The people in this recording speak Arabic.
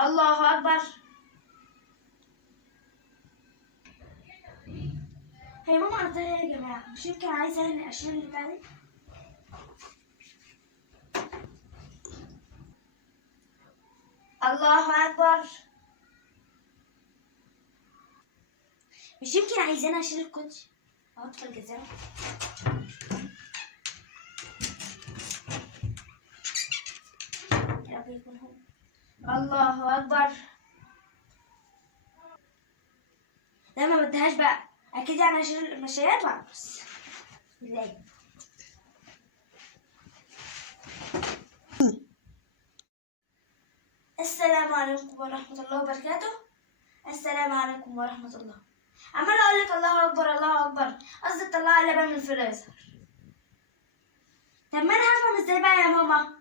الله أكبر. هي ماما قصدها ايه يا جماعة؟ مش يمكن عايزة الأشياء اللي بتاعتي؟ الله أكبر. مش يمكن عايزاني أشيل الكوتشي أحط في الجزامة؟ يا رب يكون هو. الله أكبر. لا ما بديهاش بقى، أكيد يعني أشيل المشايات وأعبس. ازاي؟ السلام عليكم ورحمة الله وبركاته. السلام عليكم ورحمة الله. عمالة أقول لك الله أكبر الله أكبر، قصدي تطلعي لبن من الفريزر. طب ما أنا هفهم ازاي بقى يا ماما؟